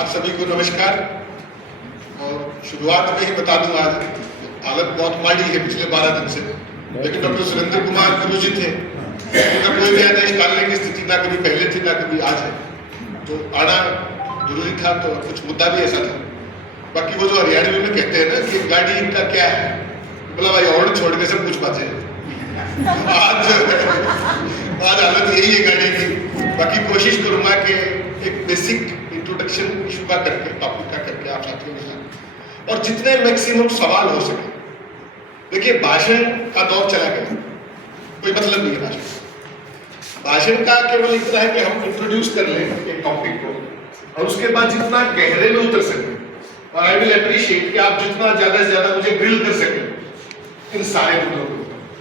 आप सभी को नमस्कार। और शुरुआत में ही बता दूं, आज हालत बहुत माड़ी है पिछले 12 दिन से, लेकिन डॉक्टर सुरेंद्र कुमार गुरु जी थे, उनका कोई भी आदेश टालने की स्थिति ना कभी पहले थी ना कभी आज है, तो आना जरूरी था। तो कुछ मुद्दा भी ऐसा था। बाकी वो जो हरियाणवी में कहते हैं ना कि गाड़ी का क्या है, बोला भाई और छोड़ के सब कुछ बातें आज हालत यही है गाड़ी की। बाकी कोशिश करूंगा कि एक बेसिक इंट्रोडक्शन इशू का करके, टॉपिक का करके आप साथियों के साथ, और जितने मैक्सिमम सवाल हो सके। देखिए, भाषण का दौर चला गया, कोई मतलब नहीं है भाषण का। केवल इतना है कि हम इंट्रोड्यूस कर लें एक टॉपिक को, और उसके बाद जितना गहरे में उतर सकें, और आई विल अप्रिशिएट कि आप जितना ज्यादा से ज्यादा मुझे ग्रिल कर सकें इन सारे मुद्दों को,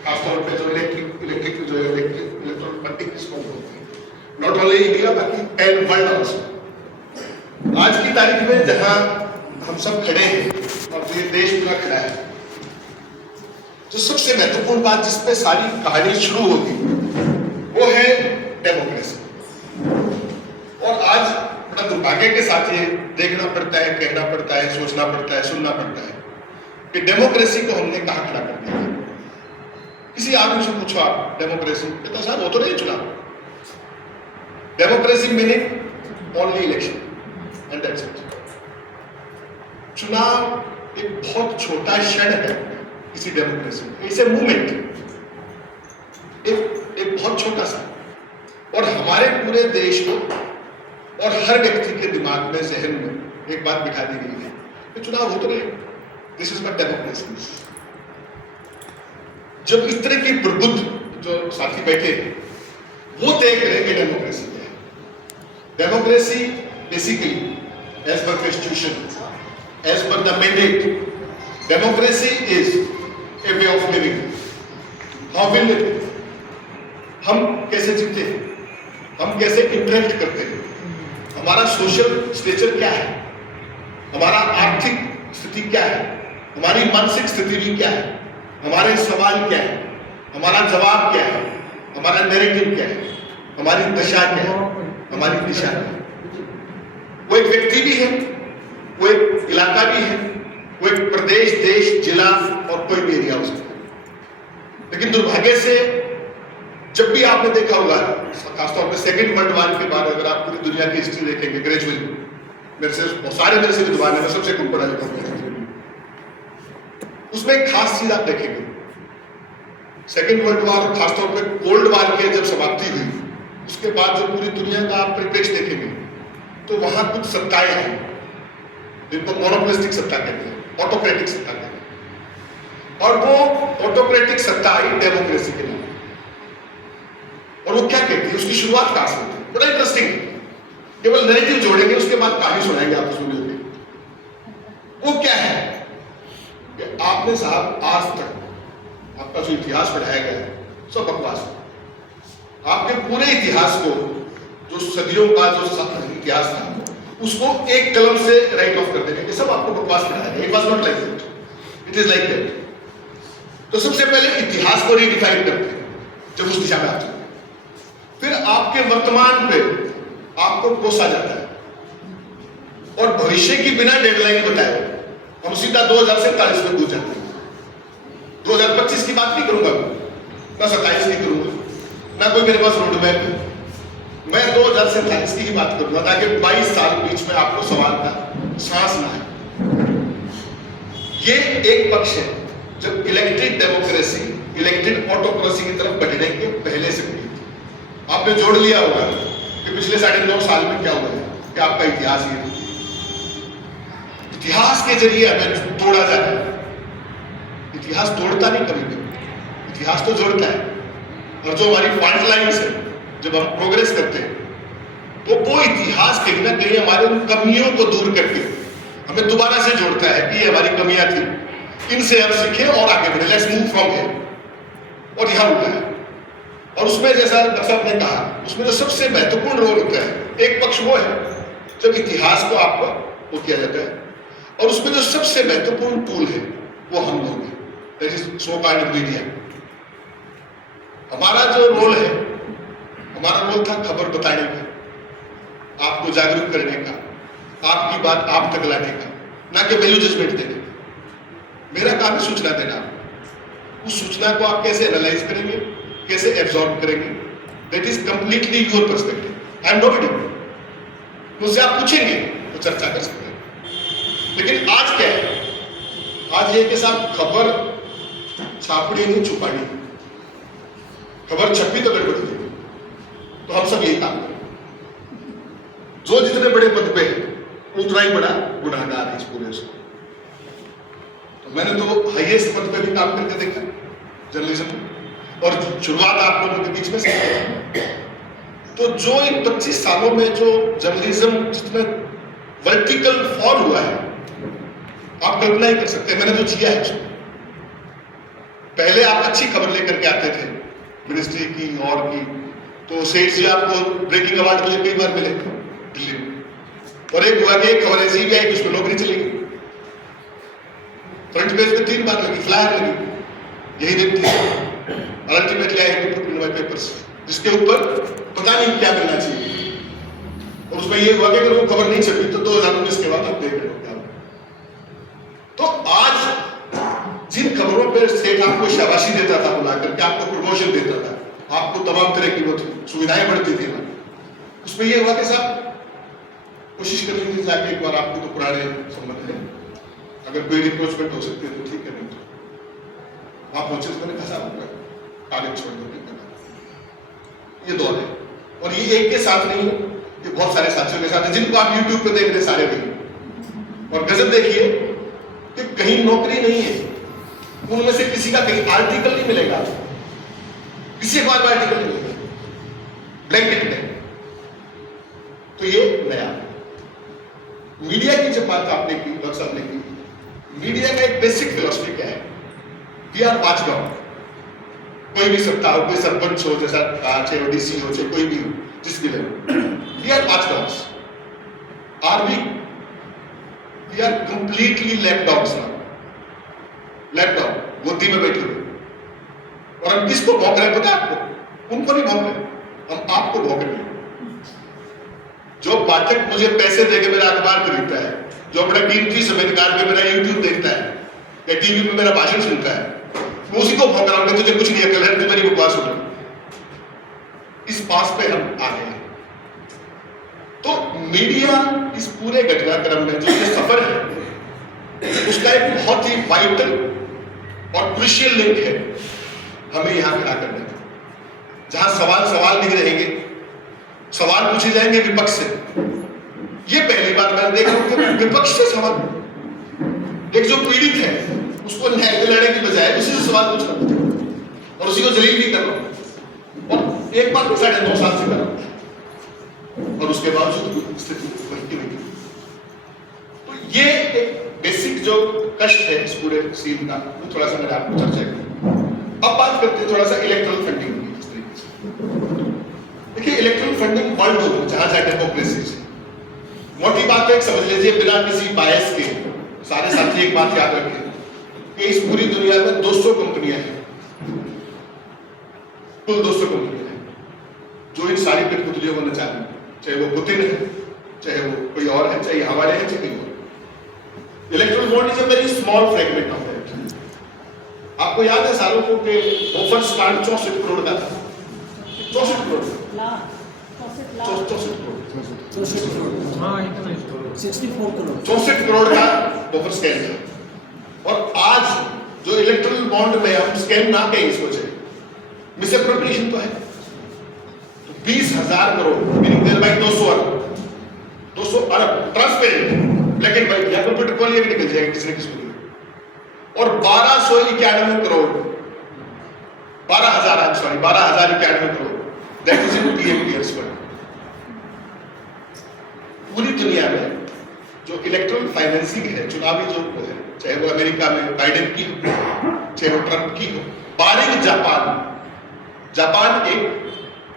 खासतौर पे जो इलेक्ट्रोमैग्नेटिक रिस्पॉन्स होते हैं, नॉट ओनली इंडिया बाकी एंड वर्ल्ड आल्सो। आज की तारीख में जहां हम सब खड़े हैं और ये देश पूरा खड़ा है, जो सबसे महत्वपूर्ण बात जिस पे सारी कहानी शुरू होगी वो है डेमोक्रेसी। और आज बड़ा दुर्भाग्य के साथ ये देखना पड़ता है, कहना पड़ता है, सोचना पड़ता है, सुनना पड़ता है कि डेमोक्रेसी को हमने कहां खड़ा कर दिया। किसी आदमी से पूछो आप डेमोक्रेसी, तो साहब वो तो नहीं चुनाव। Democracy meaning only election and that's it. चुनाव एक बहुत छोटा क्षण है किसी डेमोक्रेसी में, इट्स ए मूवमेंट, एक बहुत छोटा सा। और हमारे पूरे देश को और हर व्यक्ति के दिमाग में, जहन में एक बात बिठा दी गई है कि चुनाव हो तो नहीं, this is what democracy is. जब इस तरह की प्रबुद्ध जो साथी बैठे वो देख रहे कि डेमोक्रेसी क्या है। Democracy basically as per constitution, as per the mandate, democracy is a way of living. How we live, हम कैसे जीते हैं, हम कैसे इंटरेक्ट करते हैं, हमारा सोशल स्टेचर क्या है, हमारा आर्थिक स्थिति क्या है, हमारी मानसिक स्थिति भी क्या है, हमारे सवाल क्या है, हमारा जवाब क्या है, हमारा नैरेटिव क्या है, हमारी दशा क्या है, हमारी दिशा क्या है। वो एक व्यक्ति भी है, वो एक इलाका भी है, वो एक प्रदेश, देश, जिला और कोई भी एरिया हो सकता है। लेकिन दुर्भाग्य से जब भी आपने देखा होगा, खासतौर पर सेकेंड वर्ल्ड वॉर के बाद, अगर आप पूरी दुनिया की हिस्ट्री देखेंगे ग्रेजुअली, मेरे से विद्वान है, मैं सबसे कम पढ़ा लिखा हूं, उसमें एक खास चीज आप देखेंगे। सेकेंड वर्ल्ड वॉर, खासतौर पर कोल्ड वॉर की जब समाप्ति हुई, उसके बाद जो पूरी दुनिया का आप परिप्रेक्ष्य देखेंगे, तो वहां कुछ सत्ताएं हैं जिनको मोनोपोलिस्टिक सत्ता कहते हैं, ऑटोक्रेटिक सत्ता कहते हैं। और वो ऑटोक्रेटिक सत्ता आई डेमोक्रेसी के नाम। और वो क्या कहती है, उसकी शुरुआत कहां से होती है, बड़ा इंटरेस्टिंग है। केवल नैरेटिव जोड़ेंगे, उसके बाद कहानी सुनाएंगे आपको सुनिए। वो क्या है कि आपने साहब आज तक आपका जो इतिहास पढ़ाया गया है सब बकवास है। आपके पूरे इतिहास को, जो सदियों का जो इतिहास था, उसको एक कलम से राइट ऑफ कर देंगे कि सब आपको बकवास पढ़ाया गया। It was not like that, it is like that. तो सबसे पहले इतिहास को रीडिफाइन करते हैं, जब उस दिशा में आते हैं, फिर आपके वर्तमान पे आपको कोसा जाता है, और भविष्य की बिना डेडलाइन बताए हम सीधा 2047 में कूद जाते हैं। 2025 की बात नहीं करूंगा, ना 27 की करूंगा, ना कोई मेरे पास रोड मैप है। मैं 2047 की ही बात करूंगा, ताकि 22 साल बीच में आपको सवाल का सांस ना है। ये एक पक्ष है जब इलेक्टेड डेमोक्रेसी, इलेक्टेड ऑटोक्रेसी की तरफ बढ़ने के पहले से हुई थी। आपने जोड़ लिया होगा कि पिछले 9.5 साल में क्या हुआ है, कि आपका इतिहास ये था। इतिहास के जरिए हमें तोड़ा जाता है। इतिहास तोड़ता नहीं कभी भी, इतिहास तो जोड़ता है। और जो हमारी फॉल्ट लाइन्स है, जब हम प्रोग्रेस करते हैं, तो वो इतिहास कहीं ना कहीं हमारे उन कमियों को दूर करके हमें दोबारा से जोड़ता है कि ये हमारी कमियां थी, इनसे हम सीखें और आगे बढ़े, लेट्स मूव फ्रॉम हियर। और यहां रुका है। और उसमें जैसा डॉक्टर साहब ने कहा, उसमें जो सबसे महत्वपूर्ण रोल होता है, एक पक्ष वो है जब इतिहास को आपको वो किया जाता है, और उसमें जो सबसे महत्वपूर्ण टूल है वो हम लोग हैं, that is so called media. हमारा जो रोल है, हमारा रोल था खबर बताने का, आपको जागरूक करने का, आपकी बात आप तक लाने का, ना कि वैल्यू जजमेंट देने का। मेरा काम है सूचना देना। उस सूचना को आप कैसे एनालाइज करेंगे, कैसे एब्जॉर्ब करेंगे, that is completely your perspective. I am nobody. मुझसे आप पूछेंगे तो चर्चा कर सकते हैं। लेकिन आज क्या है? आज ये कि साहब खबर छापड़ी नहीं छुपानी, खबर छपी तो गड़बड़ी है। तो हम सब यही काम करें। जो जितने बड़े पद पे है उतना ही बड़ा गुनाहगार है इस पूरे उसको। तो मैंने तो हाईएस्ट पद पे भी काम करके देखा जर्नलिज्म में, और शुरुआत आप लोगों के बीच में से। तो जो इन 25 सालों में जो जर्नलिज्म जितना वर्टिकल फॉल हुआ है, आप कल्पना ही कर सकते हैं। मैंने जो जिया है उसको। पहले आप अच्छी खबर लेकर के आते थे मिनिस्ट्री की और की, तो सेठ जी आपको ब्रेकिंग अवार्ड मुझे कई बार मिले दिल्ली में। और एक हुआ कि एक खबर ऐसी भी आई कि उसमें नौकरी चली गई, फ्रंट पेज पे 3 बार लगी, फ्लायर लगी, यही दिन थी। और ultimately I to put in my papers, जिसके ऊपर पता नहीं क्या करना चाहिए। और उसमें ये हुआ कि अगर वो खबर नहीं छपी तो 2019 के बाद आप देख रहे हो क्या। तो आज जिन खबरों पर स्टेट आपको शाबाशी देता था, बुला करके आपको प्रमोशन देता था, आपको तमाम तरह की वो सुविधाएं बढ़ती थी ना, उसमें ये हुआ कि साहब कोशिश कर लीजिए जाके एक बार, आपको तो पुराने संबंध है, अगर कोई रिप्रोचमेंट हो सकती है तो ठीक है, नहीं तो आप पहुंचे तो मैंने कहा साहब कागज छोड़ दो, ये दौर है। और ये एक के साथ नहीं, ये बहुत सारे साथियों के साथ है जिनको आप YouTube पे देख रहे सारे भी। और गजब देखिए कि कहीं नौकरी नहीं है, उनमें से किसी का कहीं आर्टिकल नहीं मिलेगा, किसी को आर्टिकल नहीं मिलेगा, ब्लैंकेट में। तो ये नया मीडिया की जब बात आपने की, डॉक्टर साहब ने की, मीडिया का एक बेसिक फिलॉसफी क्या है? We are watchdog. कोई भी सत्ता हो, कोई सरपंच हो, जैसा चाहे डीसी हो, चाहे कोई भी हो, जिस भी level, we are watchdogs. Are we are completely lapdogs now. Laptop गोदी में बैठे हुए, और हम किसको भौंक रहे हैं पता है आपको? उनको नहीं भौंक रहे, हम आपको भौंक रहे हैं। जो पाठक मुझे पैसे देके मेरा अखबार खरीदता है, जो अपना कीमती समय निकाल के मेरा यूट्यूब देखता है या टीवी में मेरा भाषण सुनता है, मैं उसी को भौंक रहा हूं कि तुझे कुछ नहीं अकल है, तू मेरी बकवास सुन। इस पास पे हम आ गए हैं। तो मीडिया इस पूरे घटनाक्रम में जो ये सफर है, उसका एक बहुत ही वाइटल और क्रुशियल लिंक है हमें यहां खड़ा करने का, जहां सवाल नहीं रहेंगे, सवाल पूछे जाएंगे विपक्ष से। ये पहली बार मैं देख रहा हूं कि विपक्ष से सवाल, एक जो पीड़ित है उसको न्याय लड़ने की बजाय उसी से सवाल पूछ रहा हूं और उसी को जलील भी कर रहा हूं, और एक बार 9.5 साल से कर रहा हूं, और उसके बावजूद स्थिति बढ़ती हुई। तो ये एक बेसिक जो कष्ट है इस पूरे सीन का, वो थोड़ा सा मैंने आपको चर्चा की। अब बात करते हैं थोड़ा सा इलेक्ट्रल फंडिंग की। इस तरीके से देखिए, इलेक्ट्रल फंडिंग वर्ल्ड ओवर जहां जहां डेमोक्रेसी है, मोटी बात है, समझ लीजिए बिना किसी बायस के, सारे साथी एक बात याद रखें कि इस पूरी दुनिया में 200 कंपनियां हैं, कुल 200 कंपनियां हैं जो इन सारी कठपुतलियों को नचा रही, चाहे वो पुतिन है, चाहे वो कोई और है, चाहे हमारे हैं, चाहे कोई और। Erectile bond is a very small fragment of that. आपको याद है सालों को कि बोफर्स कांड 64 करोड़ का था, 64 करोड़, 64 करोड़ का बोफर स्कैम था। और आज जो इलेक्ट्रल बॉन्ड में हम स्कैम ना कहें इसको, चाहे मिसअप्रोप्रिएशन तो है, तो 20,000 करोड़ मीनिंग देयर बाय 200 अरब ट्रांसपेरेंट ब्लैक एंड व्हाइट, या कंप्यूटर कॉल ये निकल जाएगा किसी न किसी को। और 1291 crore, 12,091 crore, that is in PMTS fund. पूरी दुनिया में जो इलेक्ट्रल फाइनेंसिंग है, चुनावी जो है, चाहे वो अमेरिका में बाइडेन की हो, चाहे वो ट्रंप की हो, बारिंग जापान एक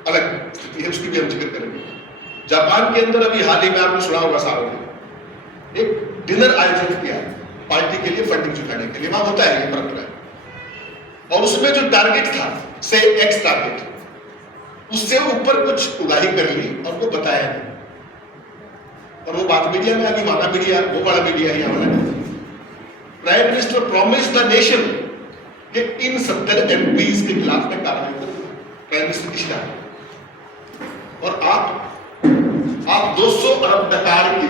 अलग स्थिति है, उसकी भी हम जिक्र करेंगे। जापान के अंदर अभी हाल ही में आपने सुना होगा सालों में एक डिनर आयोजित किया पार्टी के लिए फंडिंग जुटाने के लिए, वहां होता है ये परंपरा है। और उसमें जो टारगेट था, से एक्स टारगेट, उससे ऊपर कुछ उगाही कर ली और वो बताया नहीं। और वो बात मीडिया में आ गई, वहां मीडिया, वो वाला मीडिया, यहाँ वाला। Prime minister promise the nation कि इन 70 एमपीज के खिलाफ में कार्रवाई करूंगा। प्राइम मिनिस्टर की शिकायत, और आप 200 अरब डकार की,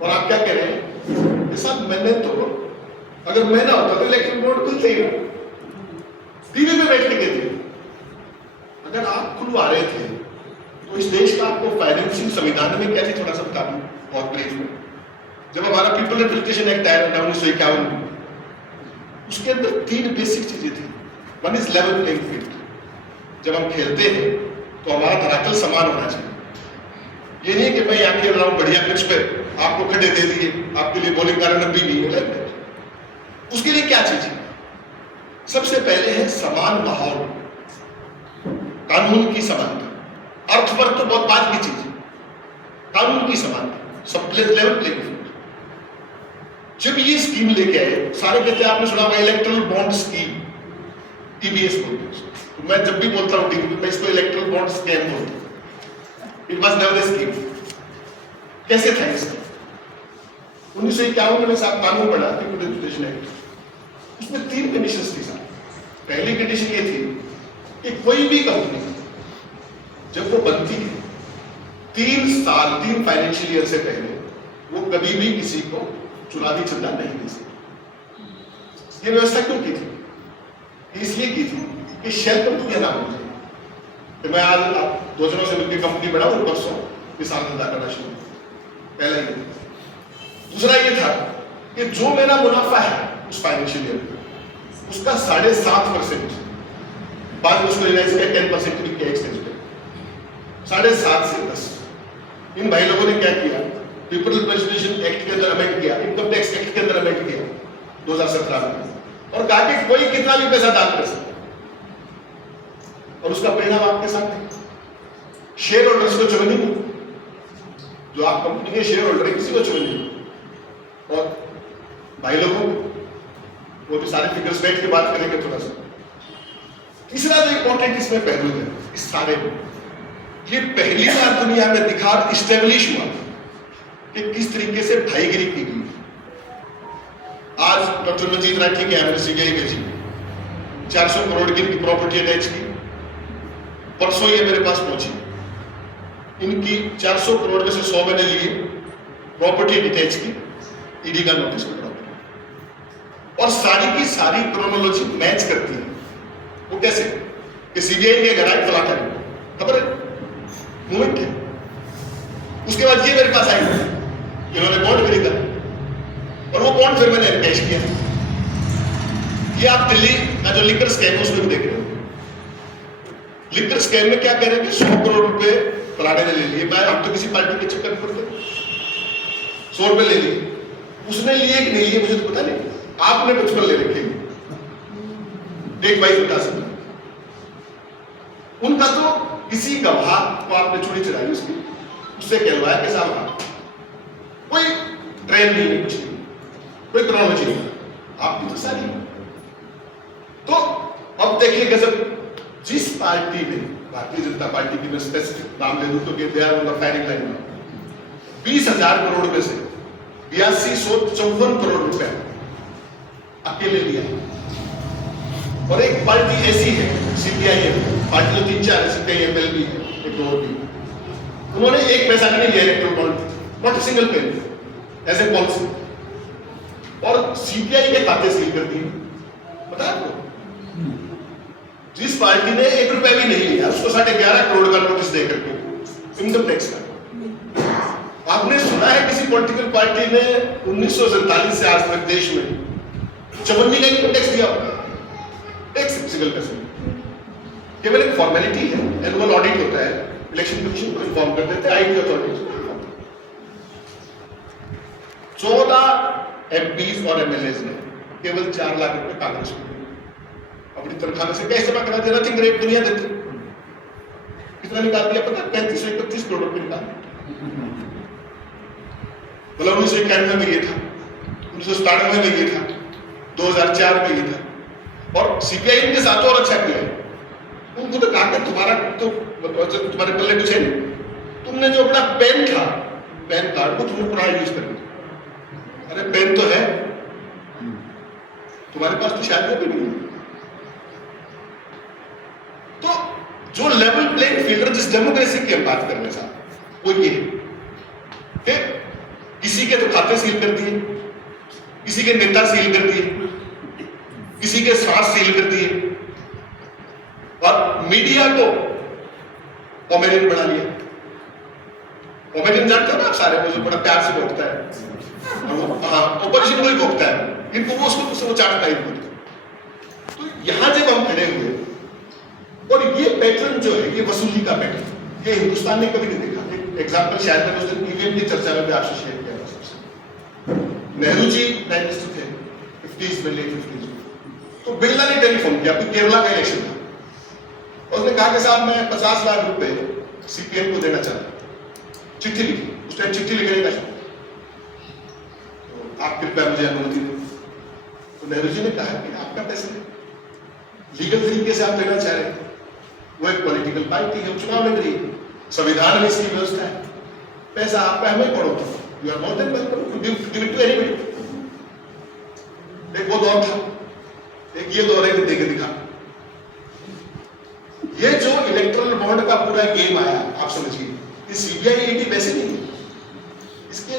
और आप क्या कह रहे हैं कि साहब मैंने तो, अगर मैं ना होता तो इलेक्ट्रल बोर्ड खुलते ही ना, टीवी में बैठ के कहते, अगर आप खुलवा रहे थे तो इस देश का आपको फाइनेंसिंग संविधान में क्या थी, थोड़ा सा बता दूं बहुत ब्रीफ में। जब हमारा पीपल रिप्रेजेंटेशन एक्ट आया 1951, उसके अंदर 3 बेसिक चीजें थी। One is level playing field. जब हम खेलते हैं तो हमारा धरातल समान होना चाहिए। ये नहीं कि मैं यहाँ खेल रहा हूँ बढ़िया पिच पे, आपको खड्डे दे दिए, आपके लिए बॉलिंग का रन भी नहीं है। उसके लिए क्या चीज है? सबसे पहले है समान माहौल, कानून की समानता। अर्थ पर तो बहुत बात की चीज है, कानून की समानता, सब लेवल प्लेइंग फील्ड। जब ये स्कीम लेके आए, सारे कहते हैं, आपने सुना होगा इलेक्ट्रल बॉन्ड स्कीम, ईबीएस बोलते हैं। तो मैं जब भी बोलता हूँ टीवी पे, मैं इसको इलेक्ट्रल बॉन्ड स्कैम बोलता हूँ। It was never a scheme. कैसे था इसका? 1951 में साहब कानून बना, पीपल रिप्रेजेंटेशन एक्ट। उसमें 3 कंडीशंस थी साहब। पहली कंडीशन ये थी कि कोई भी कंपनी जब वो बनती है 3 फाइनेंशियल ईयर से पहले वो कभी भी किसी को चुनावी चंदा नहीं दे सकती। ये व्यवस्था क्यों की थी? इसलिए की थी कि शेल कंपनियां ना हो जाए कि मैं आज 2 जनों से मिलकर कंपनी बनाऊं, परसों किसान धंधा करना शुरू। पहला ये। दूसरा ये था कि जो मेरा मुनाफा है उस फाइनेंशियल ईयर में, उसका 7.5% बाद में उसको रिलाइज किया 10% भी किया एक्सटेंस पे, 7.5 से 10। इन भाई लोगों ने क्या किया, पीपल रिप्रेजेंटेशन एक्ट के अंदर अमेंड किया, इनकम टैक्स एक्ट के अंदर अमेंड किया 2017 में, और कहा कि कोई कितना भी पैसा दान कर सकता। और उसका परिणाम आपके साथ शेयर होल्डर्स को चुन नहीं, जो आप कंपनी के शेयर होल्डर है किसी को चुन नहीं। और भाई लोगों वो भी सारे फिगर्स बैठ के बात करेंगे थोड़ा सा। तीसरा जो इंपॉर्टेंट इसमें पहलू है इस सारे में, ये पहली बार दुनिया में दिखा, इस्टेब्लिश हुआ कि किस तरीके से भाईगिरी की गई। आज डॉक्टर मंजीत राठी के हमने सीबीआई भेजी, 400 करोड़ की इनकी प्रॉपर्टी अटैच की। परसों ये मेरे पास पहुंची, इनकी 400 करोड़ में से 100 मैंने लिए, प्रॉपर्टी डिटेच की, ईडी का नोटिस में प्रॉपर्टी, और सारी की सारी क्रोनोलॉजी मैच करती है। वो कैसे कि सीबीआई के घर आए, फला करें, खबर है, मूवमेंट है। उसके बाद ये मेरे पास आई, इन्होंने बॉन्ड खरीदा, और वो बॉन्ड फिर मैंने कैश किया। ये आप दिल्ली का जो लिकर स्कैम है उसमें देख रहे हो। लिकर स्कैम में क्या कह रहे हैं कि 100 करोड़ रुपए फलाने ने ले लिए। मैं हम तो किसी पार्टी के चक्कर में पड़ते, 100 रुपए ले लिए, उसने लिए कि नहीं लिए मुझे तो पता नहीं, आपने 55 ले रखे, एक बाई उठा सकता। उनका तो किसी गवाह को आपने चोरी चढ़ाई, उससे कहलवाया कि साहब कोई ट्रेन नहीं है, कुछ नहीं, कोई क्रोनोलॉजी नहीं, आपकी तो सारी। तो अब देखिए गजब, जिस पार्टी में, भारतीय जनता पार्टी की मैं स्पेसिफिक नाम ले दूं तो they are on the firing line, 20,000 crore में से 8254 करोड़ रुपए अकेले लिया। और एक पार्टी ऐसी है सीपीआई है, पार्टी तो 3-4 है, सीपीआई एमएलबी है, एक और भी, उन्होंने 1 पैसा नहीं लिया electoral bond, not single penny as a policy, और सीपीआई के खाते सील कर दिए। पता है आपको, जिस पार्टी ने 1 रुपया भी नहीं लिया उसको 11.5 करोड़ का नोटिस दे करके इनकम टैक्स का। आपने सुना है किसी पॉलिटिकल पार्टी ने 1947 से आज तक देश में 54 का इनकम टैक्स दिया? टैक्स सिंगल पैसे, केवल एक फॉर्मेलिटी है, एनुअल ऑडिट होता है, इलेक्शन कमीशन को इन्फॉर्म कर देते हैं, आईटी अथॉरिटीज को। 14 एमपीज और एमएलएज ने केवल 4 लाख रुपए कांग्रेस को अपनी तनख्वाह में से क्या इस्तेमाल करा दे रहा थी, ग्रेट दुनिया देती। कितना निकाल दिया पता? 3531 करोड़ रुपए निकाल। मतलब 1991 में ये था, 1997 में ये था, 2004 में ये था, और सीपीआई के साथ और अच्छा किया है। उनको तो कहा कि तुम्हारा तो तुम्हारे पल्ले कुछ है नहीं, तुमने जो अपना पेन था पैन कार्ड को तुमने पुराना यूज कर लिया। अरे पेन तो है तुम्हारे पास, तो शायद वो भी नहीं है। तो जो लेवल प्लेइंग फील्ड, जिस डेमोक्रेसी की हम बात कर रहे हैं वो ये है, किसी के तो खाते सील कर दिए, किसी के नेता सील कर दिए, किसी के सांस सील कर दिए, और मीडिया को कॉमेडियन बना लिया। कॉमेडियन जानते हो ना आप सारे, वो जो बड़ा प्यार से भोगता है, ऑपोजिशन को ही भोगता है, इनको वो उसको वो चाटता है इनको। तो यहां जब हम खड़े हुए, और ये पैटर्न जो है, ये वसूली का पैटर्न, ये हिंदुस्तान ने कभी नहीं देखा। एक एग्जाम्पल शायद मैंने उस दिन ईवीएम की चर्चा में भी आपसे शेयर किया था। सबसे नेहरू जी प्राइम मिनिस्टर थे 50s में, लेट 50s में, तो बिरला ने टेलीफोन किया, अभी केरला का इलेक्शन था, और उसने कहा कि साहब मैं 50 लाख रुपए सीपीएम को देना चाहता हूं। चिट्ठी लिखी, उस टाइम चिट्ठी लिखने का, तो आप कृपया मुझे अनुमति दें। तो नेहरू जी ने कहा कि आपका पैसा लीगल तरीके से आप देना चाह रहे हैं, वो एक पॉलिटिकल पार्टी है, चुनाव लड़ रही है, संविधान में इसकी व्यवस्था है, पैसा आपका हमें पड़ो, you are more than welcome to give it to anybody. एक वो दौर था, एक ये दौर है कि देके दिखा। ये जो इलेक्टोरल बॉन्ड का पूरा गेम आया, आप समझिए, ये सीबीआई ईडी वैसे नहीं है। इसके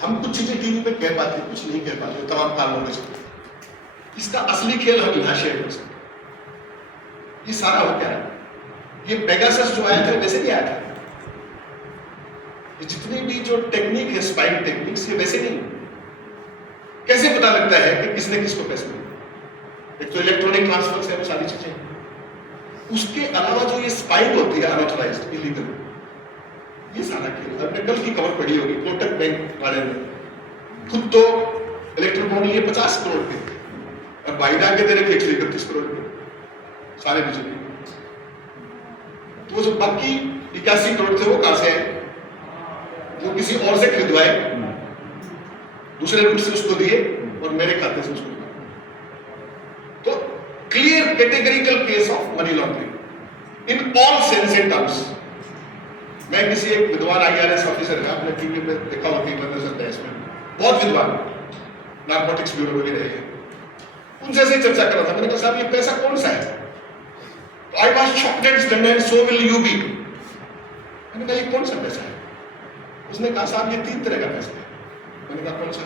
हम कुछ चीजें टीवी पे कह पाते, कुछ नहीं कह पाते, तमाम कारणों के चलते। इसका असली खेल हम यहां शेयर कर सकते। ये सारा हो क्या है, ये पेगासस जो आया था वैसे नहीं आया था। ये जितनी भी जो टेक्निक है, स्पाइंग टेक्निक्स, ये वैसे नहीं। कैसे पता लगता है कि किसने किसको पैसे दिए? एक तो इलेक्ट्रॉनिक ट्रांसफर से सारी चीजें, उसके अलावा जो ये स्पाइंग होती है अनऑथराइज्ड, इलीगल, ये सारा खेल। आपने कल की खबर पढ़ी होगी, कोटक बैंक वाले ने खुद तो इलेक्ट्रिक बॉन्ड लिए 50 करोड़ के, और वायदा के दे रहे 131 करोड़ के सारे बिजली। तो जो बाकी 81 करोड़ थे वो कहां से आए? वो किसी और से खरीदवाए, दूसरे रूट से उसको दिए, और मेरे खाते से उसको दिए। तो clear categorical case of money laundering in all sense and terms. मैं किसी एक विद्वान IRS ऑफिसर का, आपने टीवी पे देखा होगा, बहुत विद्वान, नार्कोटिक्स ब्यूरो में भी रहे हैं, उनसे ऐसे चर्चा कर रहा था। मैंने कहा साहब ये पैसा कौन सा है? तो I was shocked and stunned and so will you be. मैंने कहा ये कौन सा पैसा है? उसने कहा साहब ये 3 तरह का पैसा है। मैंने कहा कौन सा?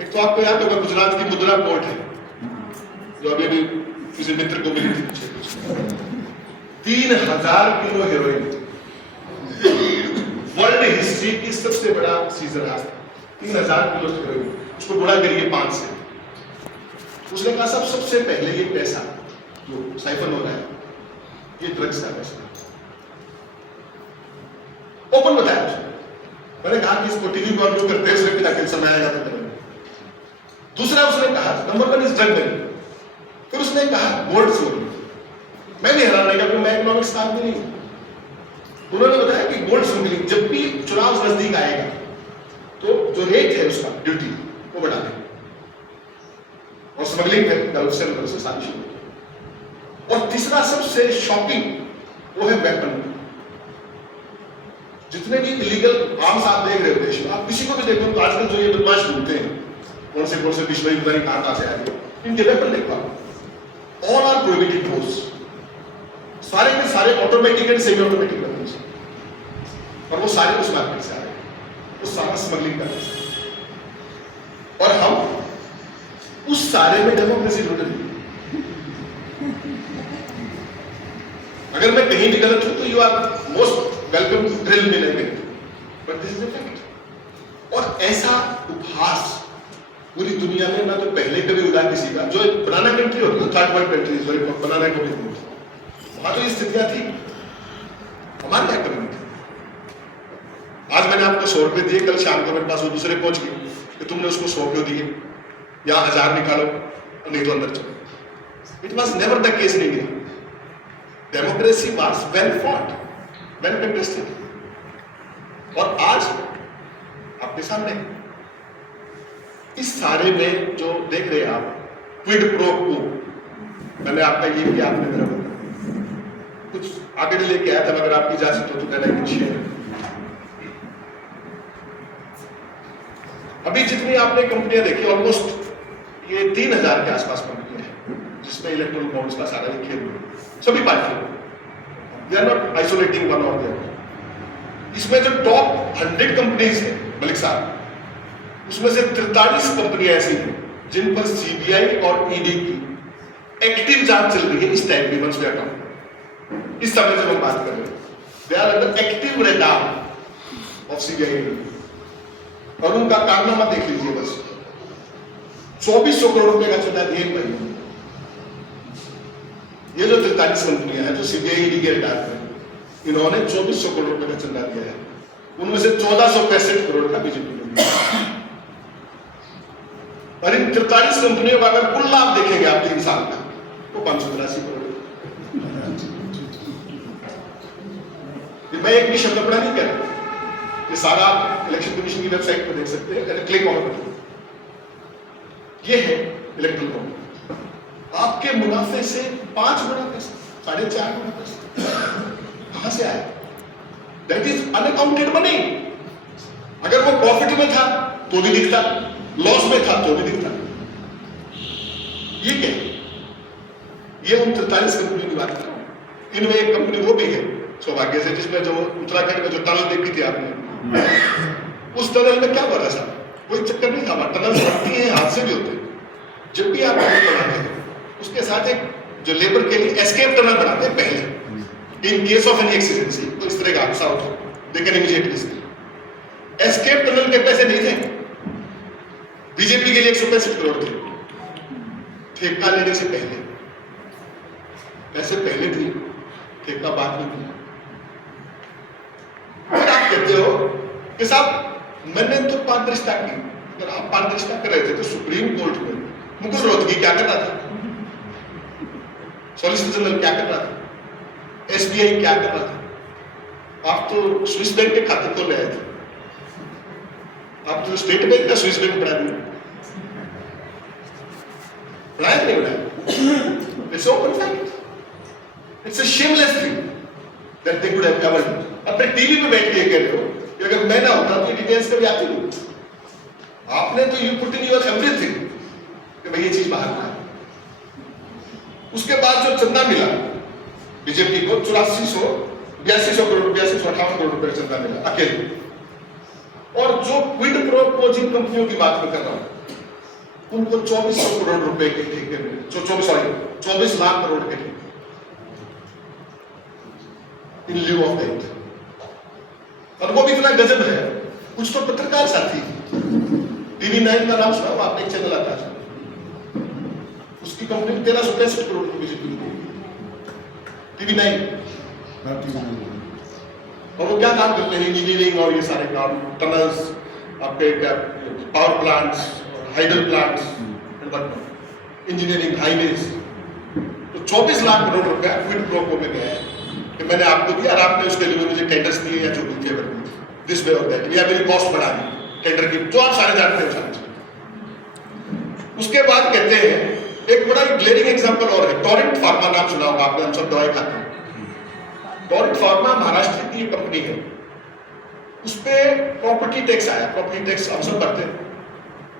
एक तो आपको याद होगा गुजरात की मुद्रा कोर्ट है, जो अभी अभी किसी मित्र को मिली थी, 3000 किलो हेरोइन, वर्ल्ड हिस्ट्री की सबसे बड़ा सीजर आज, 3000 किलो हेरोइन, उसको गुणा करिए 5 से। उसने कहा साहब सबसे पहले ये पैसा जो साइफन हो रहा है, ये ड्रग्स का पैसा, ओपन बताया उसने। मैंने कहा कि इसको टीवी पर जो करते हैं उसमें भी समय आएगा तो करेंगे। दूसरा उसने कहा नंबर 1 इज ड्रग मनी। फिर उसने कहा गोल्ड स्मगलिंग। मैं भी हैरान नहीं, क्योंकि मैं इकोनॉमिक्स का आदमी नहीं। उन्होंने बताया कि गोल्ड स्मगलिंग जब भी चुनाव नजदीक आएगा तो जो रेट है उसका ड्यूटी वो बढ़ा देंगे, और स्मगलिंग है गल्फ से सारी शुरू। और तीसरा सबसे शॉकिंग वो है वेपन। जितने भी इलीगल आर्म्स आप देख रहे हो देश में, आप किसी को भी देखो तो आजकल जो ये बदमाश ढूंढते हैं, कौन से विश्व युद्ध नहीं कहां से आ गए, इनके वेपन देखो, ऑल आर प्रोहिबिटेड फोर्स, सारे के सारे automatic and semi automatic weapons, और वो सारे उस मार्केट से आ रहे हैं, वो सारा स्मगलिंग कर रहे हैं। और हम उस सारे में डेमोक्रेसी ढूंढ रही है। अगर मैं कहीं भी गलत हूं तो you are most welcome to drill me like, but this is a fact. और ऐसा उपहास पूरी दुनिया में ना तो पहले कभी उड़ा किसी का, जो बनाना कंट्री होती है, थर्ड वर्ल्ड कंट्रीज, बनाना कंट्री, वहां तो ये स्थितियां थी, हमारे यहाँ कभी नहीं थी। आज मैंने आपको 100 रुपए दिए, कल शाम को मेरे पास वो दूसरे पहुंच गए कि तुमने उसको 100 क्यों दिए, या 1000 निकालो और नहीं तो अंदर चलो। It was never the case in India. Democracy was well fought, well contested. और आज आपके सामने इस सारे में जो देख रहे हैं आप, क्विड प्रो क्वो, मैंने आपका ये किया, आपने मेरा कुछ आगे लेके आया था, अगर आपकी इजाजत हो तो कहना शेयर। अभी जितनी आपने कंपनियां देखी ऑलमोस्ट ये 3000 के आसपास कंपनियां हैं जिसमें इलेक्ट्रॉनिक बॉन्ड्स का सारा खेल है, सभी party they are not isolating one और द अदर। इसमें जो टॉप 100 कंपनीज है मलिक साहब, उसमें से 43 कंपनियां ऐसी हैं जिन पर सीबीआई और ईडी की एक्टिव जांच चल रही है इस टाइम की वंश अकाउंट। इस समय जब हम बात कर रहे हैं, they are under active radar of CBI. और उनका कारनामा देख लीजिए बस, 2400 करोड़ रुपए का चंदा दिए भाई। ये जो 43 कंपनियां हैं जो सीबीआई ईडी के रेडार में, इन्होंने 2400 करोड़ रुपए का चंदा दिया है। उनमें से 1465 करोड़ का बीजेपी ने दिया। और इन 43 कंपनियों का अगर कुल लाभ देखेंगे आप 3 साल का, तो 583 करोड़। मैं एक भी शब्द बड़ा नहीं कह रहा, ये सारा आप इलेक्शन कमीशन की वेबसाइट पर देख सकते हैं, क्लिक ऑन करें। ये है इलेक्ट्रल बॉन्ड। आपके मुनाफे से 5 गुना पैसा, 4.5 गुना पैसा कहां से आया? That is unaccounted money. अगर वो प्रॉफिट में था तो भी दिखता, लॉस में था तो भी दिखता। ये क्या है? ये उन 43 कंपनियों की बात कर रहा हूं। इनमें एक कंपनी वो भी है सौभाग्य से, जिसमें जो उत्तराखंड में जो टनल देखी थी आपने, उस टनल में क्या हो रहा था? कोई चक्कर नहीं था। टनल बनती है, हादसे भी होते हैं। जब भी आप टनल बनाते हैं उसके साथ एक जो लेबर के लिए एस्केप टनल बनाते हैं पहले, इन केस ऑफ एनी एक्सीडेंसी, तो इस तरह का हादसा हो they can immediately skip. Escape tunnel के पैसे नहीं थे, बीजेपी के लिए 165 करोड़ थे। ठेका लेने से पहले पैसे पहले दिए, ठेका बाद में दिया। फिर आप कहते हो कि साहब मैंने तो पारदर्शिता की। अगर आप पारदर्शिता कर रहे थे तो सुप्रीम कोर्ट में मुकुल रोहतगी क्या कर रहा था? सॉलिसिटर जनरल क्या कर रहा था? एसबीआई क्या कर रहा था? आप तो स्विस बैंक के खाते खोल रहे थे। आप तो स्टेट बैंक का स्विस बैंक बना दिया। बनाया नहीं बनाया? It's open fact. It's a shameless thing that they could have ever done. अपने टीवी पे बैठ के कह रहे हो कि अगर मैं ना होता तो ये डिटेल्स कभी आती नहीं। आपने तो you put in your everything कि भाई ये चीज बाहर ना आए। उसके बाद जो चंदा मिला बीजेपी को 8200 करोड़, 8258 करोड़ रुपए चंदा मिला अकेले। और जो क्विड प्रो को जिन कंपनियों की बात मैं कर रहा हूं, उनको 2400 करोड़ रुपए के ठेके मिले। 24 लाख करोड़ के ठेके इन लिeu ऑफ दैट। और वो भी इतना गजब है, कुछ तो पत्रकार साथी टीवी 9 का नाम सुना हो आपने? एक चैनल आता है, उसकी कंपनी 1365 करोड़ की बीजेपी को टीवी 9। और वो क्या काम करते हैं? इंजीनियरिंग और ये सारे काम, टनल्स, आपके power plants, hydel plants, engineering, highways. तो 24 लाख करोड़ रुपया क्विड प्रो को में गया है कि मैंने आपको दिया और आपने उसके लिए मुझे टेंडर्स दिए या जो भी फेवर दिस वे और दैट, या मेरी कॉस्ट बढ़ा दी टेंडर की, जो आप सारे जानते हैं सारे। उसके बाद कहते हैं एक बड़ा ग्लेरिंग एग्जांपल और है, टोरेंट फार्मा नाम सुना होगा आपने, हम सब दवाई खाते हैं। टोरेंट फार्मा महाराष्ट्र की कंपनी है, उस पर प्रॉपर्टी टैक्स आया। प्रॉपर्टी टैक्स हम सब भरते हैं,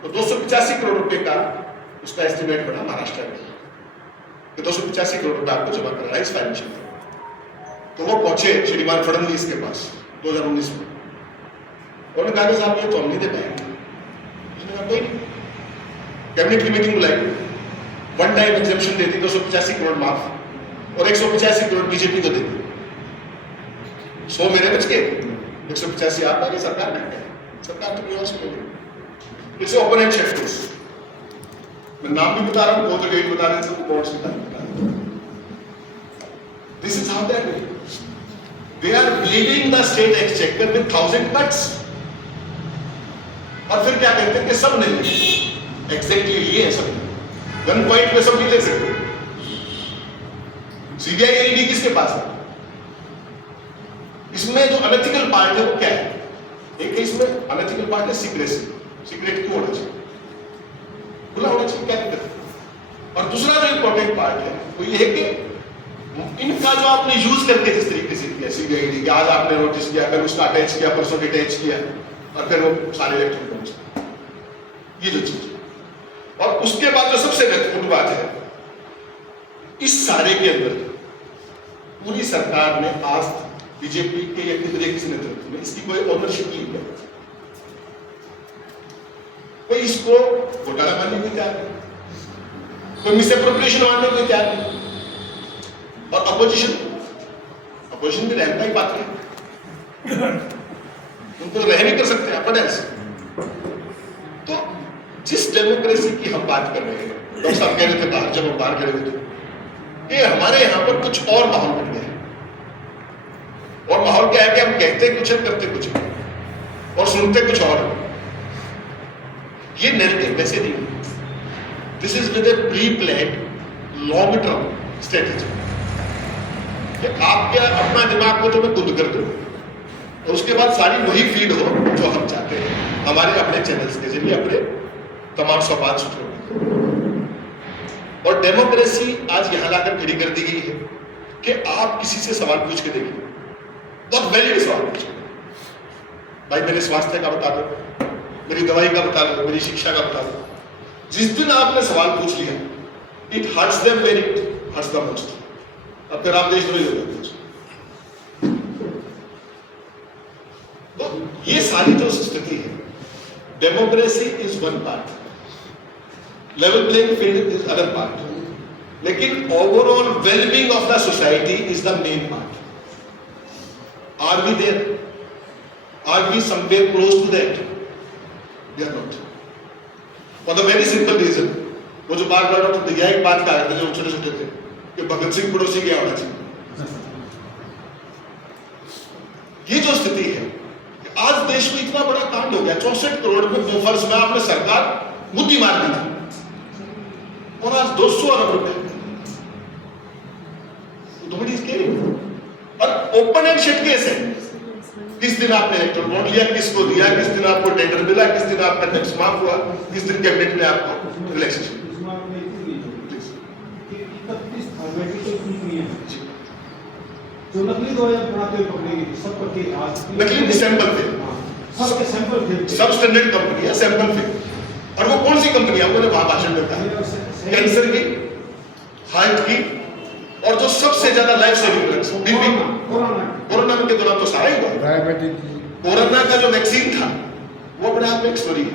तो 285 करोड़ रुपए का उसका एस्टिमेट बना महाराष्ट्र में कि 285 करोड़ रुपए आपको जमा करना है इस फाइनेंशियल ईयर। तो वो पहुंचे श्रीमान फडणवीस के पास 2019 में। उन्होंने कहा कि साहब ये तो हम नहीं दे पाएंगे। उसने कहा कोई नहीं, कैबिनेट की मीटिंग बुलाई, वन टाइम एग्जेम्पशन देती, 285 करोड़ माफ और 185 करोड़ बीजेपी को देती। 100 मेरे बच के 185 आप आगे सरकार बैठ गए। सरकार तो और से इसे ओपन एंड शेफ्ट। मैं नाम भी बता रहा हूँ, बहुत डेट बता रहे हैं, बोर्ड्स बता रहे हैं। This is how that they are bleeding the state exchequer with 1000 cuts. और फिर क्या कहते हैं कि सब नहीं ले। एग्जैक्टली ये है सब, गन पॉइंट में सब नहीं ले सकते। सीबीआई ईडी किसके पास है? इसमें जो अनएथिकल पार्ट है वो क्या है? एक इसमें अनएथिकल पार्ट है सीक्रेसी। सीक्रेट क्यों होना चाहिए? खुला होना चाहिए, क्या दिक्कत है? और दूसरा जो इंपॉर्टेंट पार्ट है वो ये है कि इनका जो आपने यूज करके जिस तरीके से किया सीबीआई ईडी, आज आपने नोटिस किया, फिर उसका अटैच किया, परसों डिटैच किया, और फिर वो सारे इलेक्ट्रॉनिक ये जो चीज, और उसके बाद जो सबसे महत्वपूर्ण बात है, इस सारे के अंदर पूरी सरकार ने आज बीजेपी के या किसी नेतृत्व में इसकी कोई ओनरशिप नहीं है, कोई इसको घोटाला मानने को तैयार नहीं, कोई मिसअप्रोप्रिएशन मानने को तैयार नहीं, और अपोजिशन भी रहने ही बात है, उनको रह नहीं कर सकते अपन ऐसे। तो जिस डेमोक्रेसी की हम बात कर रहे हैं, डॉक्टर साहब कह रहे थे बाहर, जब हम बाहर खड़े हुए थे, कि हमारे यहां पर कुछ और माहौल बन गया है, और माहौल क्या है कि हम कहते कुछ है, करते कुछ है, और सुनते कुछ और। ये नैरेटिव वैसे नहीं, this is with A pre planned long term strategy, कि आप क्या अपना दिमाग को तो मैं गुंद कर दूं, तो उसके बाद सारी वही फीड हो जो हम चाहते हैं हमारे अपने चैनल्स के जरिए, अपने तमाम सवाल सूत्रों में। और डेमोक्रेसी आज यहां लाकर खड़ी कर दी गई है कि आप किसी से सवाल पूछ के देखिए, बहुत वैलिड सवाल पूछे, भाई मेरे स्वास्थ्य का बता दो, मेरी दवाई का बता दो, मेरी शिक्षा का बता दो। जिस दिन आपने सवाल पूछ लिया, it hurts them very, hertz the most. अब फिर आप देशद्रोही हो जाते हैं। तो ये सारी जो स्थिति है, democracy is one part, level playing field is other part, लेकिन overall wellbeing of the society is the main part. Are we there? Are we somewhere close to that? We are not, for the very simple reason, वो जो बार बार doctor दिया एक बात कहा था, जो छोटे छोटे थे, कि भगत सिंह पड़ोसी क्या होना चाहिए। ये जो स्थिति है, आज देश में इतना बड़ा कांड हो गया, 64 करोड़ में बोफर्स में आपने सरकार मुद्दी मार दी थी, और आज 200 अरब रुपए, और ओपन एंड शट केस है। किस दिन आपने इलेक्ट्रल बॉन्ड लिया, किसको दिया, किस दिन आपको टेंडर मिला, किस दिन आपका टैक्स माफ हुआ, किस दिन कैबिनेट ने आपको रिलैक्सेशन। जो नकली दवाइयां बनाते हुए पकड़ी गई, सब पकड़ी आज नकली सैंपल थे, सबके सैंपल थे, सब स्टैंडर्ड कंपनी है, सैंपल थे। और वो कौन सी कंपनी है, उन्होंने वहां भाषण देता है, कैंसर की, हार्ट की, और जो सबसे ज्यादा life saving drugs, BP, corona के दौरान तो सारा ही हुआ। कोरोना का जो वैक्सीन था, वो अपने आप में एक स्टोरी है।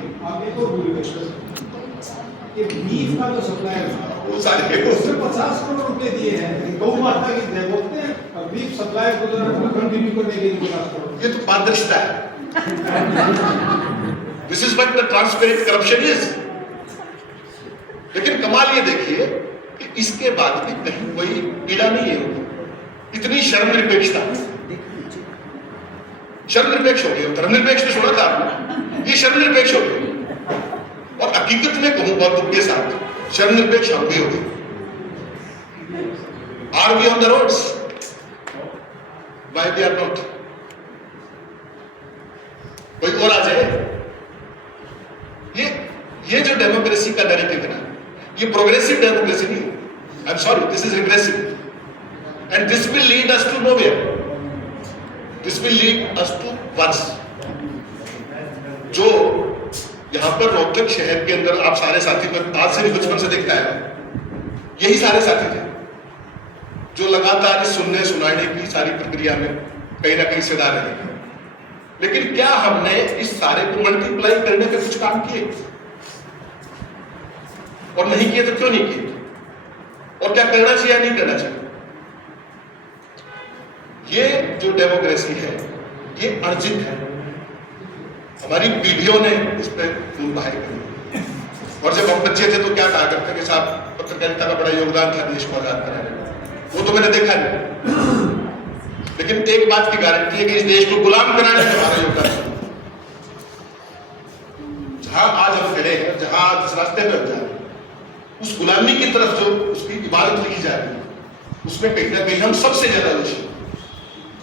ये बीफ का जो सप्लाई है, वो सारे उसमें 50 करोड़ रुपए दिए हैं, गौ माता की बोलते हैं, और बीफ सप्लाई को कंटिन्यू करने के लिए 50 करोड़। ये तो पारदर्शिता है। This is what the transparent corruption is. लेकिन कमाल ये देखिए कि इसके बाद भी कहीं कोई पीड़ा नहीं है, इतनी शर्मनिरपेक्षता, शर्मनिरपेक्ष हो गई। धर्मनिरपेक्ष तो छोड़ा था आपने, ये शर्मनिरपेक्ष हो गई। और हकीकत में कहूं बहुत दुख के साथ, शर्मनिरपेक्ष हम भी हो गए। Are we on the roads? Why we are not? कोई और आ जाए। ये जो डेमोक्रेसी का नैरेटिव है ना, ये प्रोग्रेसिव डेमोक्रेसी नहीं, I am sorry, this is regressive, and this will lead us to nowhere, this will lead us to ones. जो यहां पर रोहतक शहर के अंदर आप सारे साथी, आज से नहीं बचपन से देखता है, यही सारे साथी थे जो लगातार इस सुनने सुनाने की सारी प्रक्रिया में कहीं ना कहीं सदा रहे। लेकिन क्या हमने इस सारे को मल्टीप्लाई करने के कुछ काम किए? और नहीं किए तो क्यों नहीं किए? और क्या करना चाहिए या नहीं करना चाहिए? ये जो डेमोक्रेसी है, ये अर्जित है, हमारी पीढ़ियों ने इस पर खून बहाई करी। और जब हम बच्चे थे तो क्या कहा करते कि साहब पत्रकारिता का बड़ा योगदान था देश को आजाद कराने में, वो तो मैंने देखा नहीं। लेकिन एक बात की गारंटी है कि इस देश को गुलाम कराने में हमारा योगदान है। जहां आज हम खड़े हैं, जहां आज इस रास्ते पर हम जा रहे हैं, उस गुलामी की तरफ जो उसकी इबारत लिखी जा रही है, उसमें कहीं ना कहीं हम सबसे ज्यादा दोषी।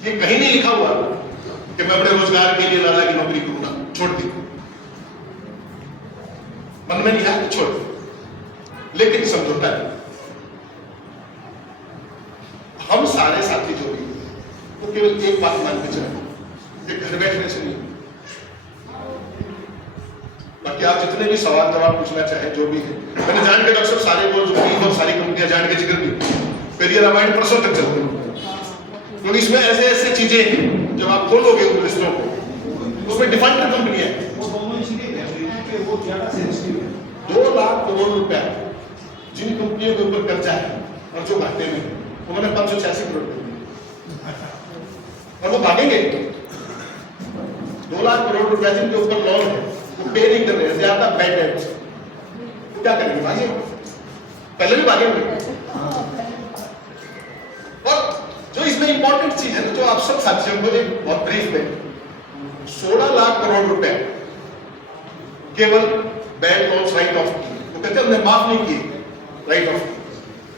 ये कहीं नहीं लिखा हुआ कि मैं अपने रोजगार के लिए लाला की नौकरी करूंगा, छोड़ दी, मन में नहीं आया तो छोड़ दी। लेकिन समझौता नहीं। हम सारे साथी जो भी तो केवल एक बात मान के चले कि घर बैठने से नहीं, बाकी आप जितने भी सवाल जवाब पूछना चाहें जो भी है, मैंने जान के डॉक्टर साहब सारे वो जो और सारी कंपनियां जान के जिक्र की, फिर ये रामायण परसों तक चलते हैं, क्योंकि इसमें ऐसे ऐसे चीजें हैं जब आप खोलोगे उन लिस्टों को उसमें डिफाइंड कंपनी है। वो दोनों इसलिए कहते हैं कि वो ज्यादा सेंसिटिव है। 2 लाख करोड़ रुपया जिन कंपनियों के ऊपर कर्जा है और जो घाटे में, उन्होंने 586 करोड़ दिए और वो भागेंगे। 2 लाख करोड़ रुपया जिनके ऊपर लोन है वो पे नहीं कर रहे, ज्यादा बैड डेट्स, क्या करेंगे? भागेंगे, पहले भी भागेंगे। और जो इसमें इंपॉर्टेंट चीज है ना, जो आप सब साथियों को एक बहुत ब्रीफ में, 16 लाख करोड़ रुपए केवल बैंक लोन्स राइट ऑफ की, वो कहते हैं हमने माफ नहीं किए राइट ऑफ।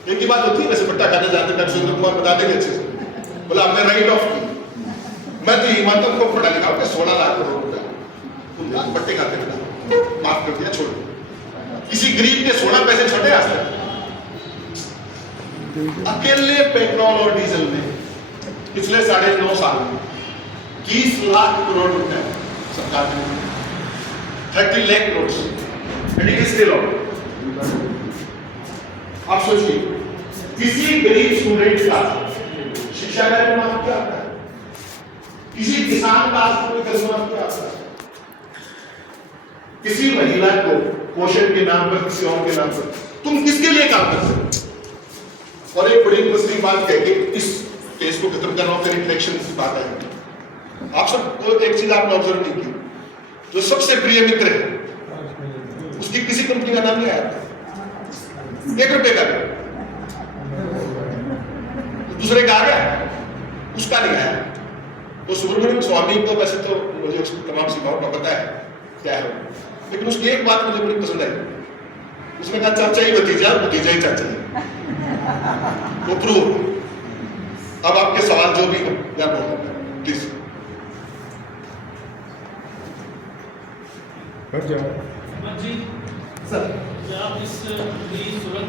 एक ही बात होती है, वैसे पट्टा खाते जाते डॉक्टर सुरेंद्र कुमार बता देंगे अच्छे से, बोला हमने राइट ऑफ की। मैं तो ईमानदार को पढ़ा लिखा हूं 16 लाख करोड़ रुपया पट्टे खाते माफ कर दिया, छोड़ दिया। किसी गरीब के 16 पैसे छोटे आज तक। अकेले पेट्रोल और डीजल में पिछले 9.5 साल में 20 लाख करोड़ रुपए सरकार ने, 30 lakh crore, and it is still on. आप सोचिए, किसी गरीब स्टूडेंट का शिक्षा का माफ क्या आता है, किसी किसान का कोई कर्ज माफ क्या आता है, किसी महिला को पोषण के नाम पर, किसी और के नाम पर, तुम किसके लिए काम करते हो? और एक बड़ी इंटरेस्टिंग बात है कि इस केस को खत्म करना फिर इलेक्शन की बात है। आप सब एक चीज आपने ऑब्जर्व नहीं की, जो सबसे प्रिय मित्र है उसकी किसी कंपनी का नाम नहीं आया, 1 रुपए का, दूसरे का आ गया, उसका नहीं आया। तो सुब्रमण्यम स्वामी को वैसे तो मुझे उसकी तमाम सीमाओं का पता है क्या है, लेकिन उसकी एक बात मुझे बड़ी पसंद आई, उसने कहा चाचा ही भतीजा, भतीजा ही चाचा ही, वो प्रूव। अब आपके सवाल जो भी हो या बोलो प्लीज। जी सर, क्या आप इस सुरंग